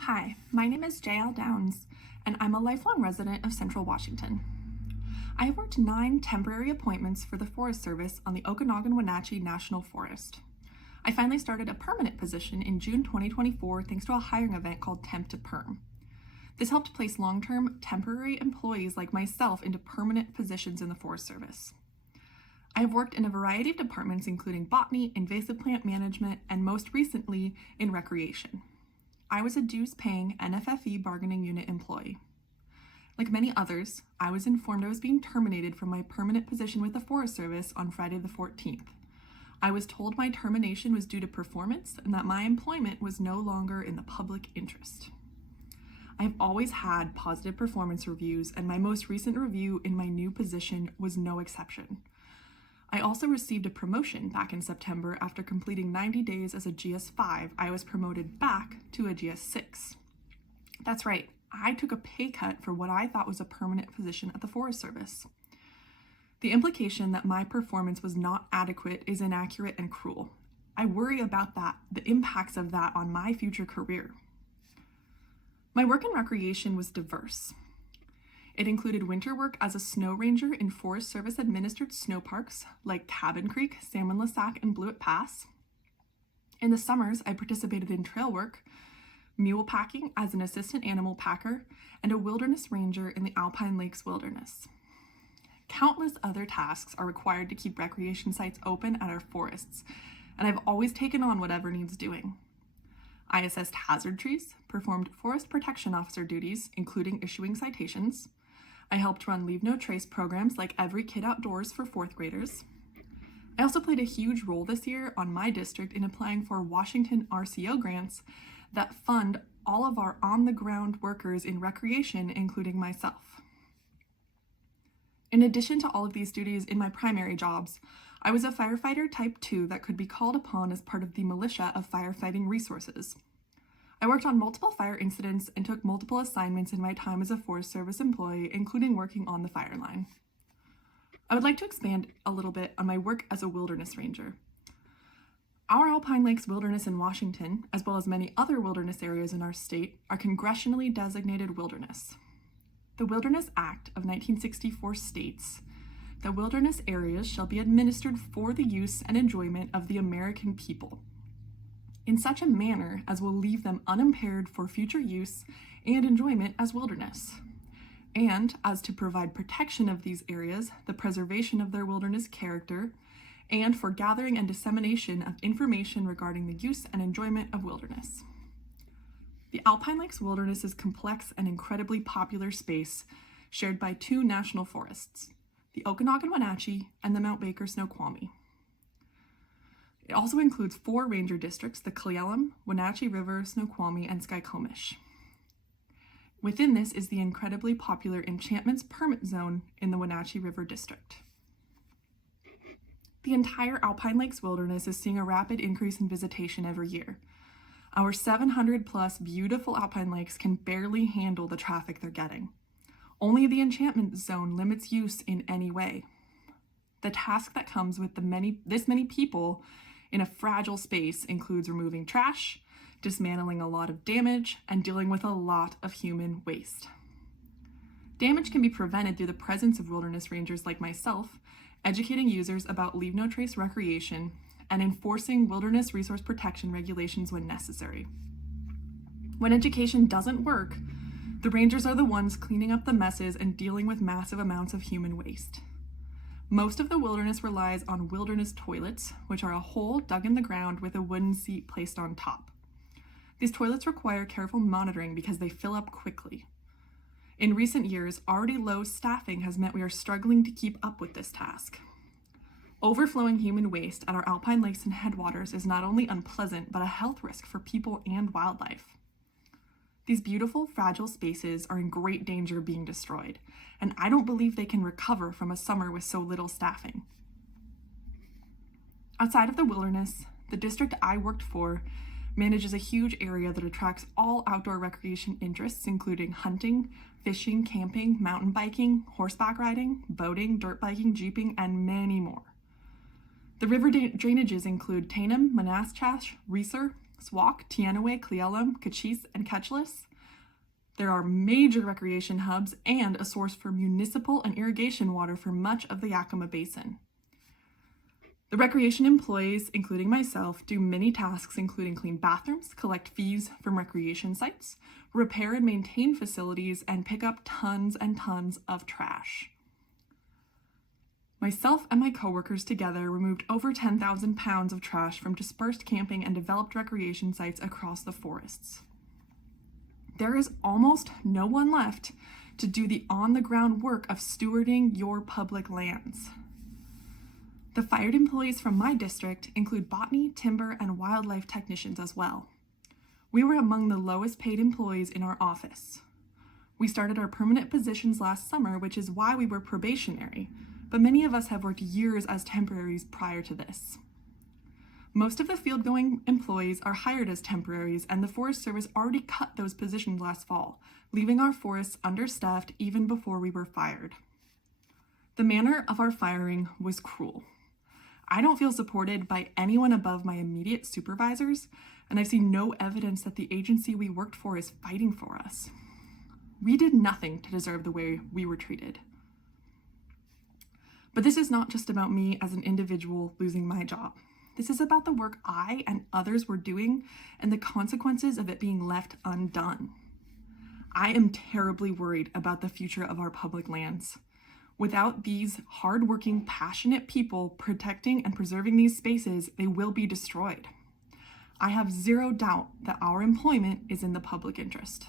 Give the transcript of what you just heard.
Hi, my name is Jaelle Downs, and I'm a lifelong resident of Central Washington. I have worked 9 temporary appointments for the Forest Service on the Okanagan-Wenatchee National Forest. I finally started a permanent position in June 2024 thanks to a hiring event called Temp to Perm. This helped place long-term temporary employees like myself into permanent positions in the Forest Service. I have worked in a variety of departments including botany, invasive plant management, and most recently in recreation. I was a dues-paying NFFE bargaining unit employee. Like many others, I was informed I was being terminated from my permanent position with the Forest Service on Friday the 14th. I was told my termination was due to performance and that my employment was no longer in the public interest. I have always had positive performance reviews, and my most recent review in my new position was no exception. I also received a promotion back in September. After completing 90 days as a GS5, I was promoted back to a GS6. That's right, I took a pay cut for what I thought was a permanent position at the Forest Service. The implication that my performance was not adequate is inaccurate and cruel. I worry about the impacts of that on my future career. My work in recreation was diverse. It included winter work as a snow ranger in Forest Service administered snow parks like Cabin Creek, Salmon Lasac, and Blewett Pass. In the summers, I participated in trail work, mule packing as an assistant animal packer, and a wilderness ranger in the Alpine Lakes Wilderness. Countless other tasks are required to keep recreation sites open at our forests, and I've always taken on whatever needs doing. I assessed hazard trees, performed forest protection officer duties, including issuing citations. I helped run Leave No Trace programs like Every Kid Outdoors for 4th graders. I also played a huge role this year on my district in applying for Washington RCO grants that fund all of our on-the-ground workers in recreation, including myself. In addition to all of these duties in my primary jobs, I was a firefighter type 2 that could be called upon as part of the militia of firefighting resources. I worked on multiple fire incidents and took multiple assignments in my time as a Forest Service employee, including working on the fire line. I would like to expand a little bit on my work as a wilderness ranger. Our Alpine Lakes Wilderness in Washington, as well as many other wilderness areas in our state, are congressionally designated wilderness. The Wilderness Act of 1964 states, "The wilderness areas shall be administered for the use and enjoyment of the American people, in such a manner as will leave them unimpaired for future use and enjoyment as wilderness, and as to provide protection of these areas, the preservation of their wilderness character, and for gathering and dissemination of information regarding the use and enjoyment of wilderness." The Alpine Lakes Wilderness is complex and incredibly popular space shared by 2 national forests, the Okanagan-Wenatchee and the Mount Baker Snoqualmie. It also includes 4 ranger districts, the Cle Elum, Wenatchee River, Snoqualmie, and Skykomish. Within this is the incredibly popular Enchantments Permit Zone in the Wenatchee River District. The entire Alpine Lakes Wilderness is seeing a rapid increase in visitation every year. Our 700-plus beautiful alpine lakes can barely handle the traffic they're getting. Only the Enchantment Zone limits use in any way. The task that comes with this many people in a fragile space includes removing trash, dismantling a lot of damage, and dealing with a lot of human waste. Damage can be prevented through the presence of wilderness rangers like myself, educating users about Leave No Trace recreation, and enforcing wilderness resource protection regulations when necessary. When education doesn't work, the rangers are the ones cleaning up the messes and dealing with massive amounts of human waste. Most of the wilderness relies on wilderness toilets, which are a hole dug in the ground with a wooden seat placed on top. These toilets require careful monitoring because they fill up quickly. In recent years, already low staffing has meant we are struggling to keep up with this task. Overflowing human waste at our alpine lakes and headwaters is not only unpleasant, but a health risk for people and wildlife. These beautiful, fragile spaces are in great danger of being destroyed, and I don't believe they can recover from a summer with so little staffing. Outside of the wilderness, the district I worked for manages a huge area that attracts all outdoor recreation interests, including hunting, fishing, camping, mountain biking, horseback riding, boating, dirt biking, jeeping, and many more. The river drainages include Tainum, Manassas, Reeser, Swauk, Teanaway, Cle Elum, Cochise, and Ketchlis. There are major recreation hubs and a source for municipal and irrigation water for much of the Yakima Basin. The recreation employees, including myself, do many tasks including clean bathrooms, collect fees from recreation sites, repair and maintain facilities, and pick up tons and tons of trash. Myself and my coworkers together removed over 10,000 pounds of trash from dispersed camping and developed recreation sites across the forests. There is almost no one left to do the on-the-ground work of stewarding your public lands. The fired employees from my district include botany, timber, and wildlife technicians as well. We were among the lowest paid employees in our office. We started our permanent positions last summer, which is why we were probationary, but many of us have worked years as temporaries prior to this. Most of the field-going employees are hired as temporaries, and the Forest Service already cut those positions last fall, leaving our forests understaffed even before we were fired. The manner of our firing was cruel. I don't feel supported by anyone above my immediate supervisors, and I've seen no evidence that the agency we worked for is fighting for us. We did nothing to deserve the way we were treated. But this is not just about me as an individual losing my job. This is about the work I and others were doing and the consequences of it being left undone. I am terribly worried about the future of our public lands. Without these hardworking, passionate people protecting and preserving these spaces, they will be destroyed. I have zero doubt that our employment is in the public interest.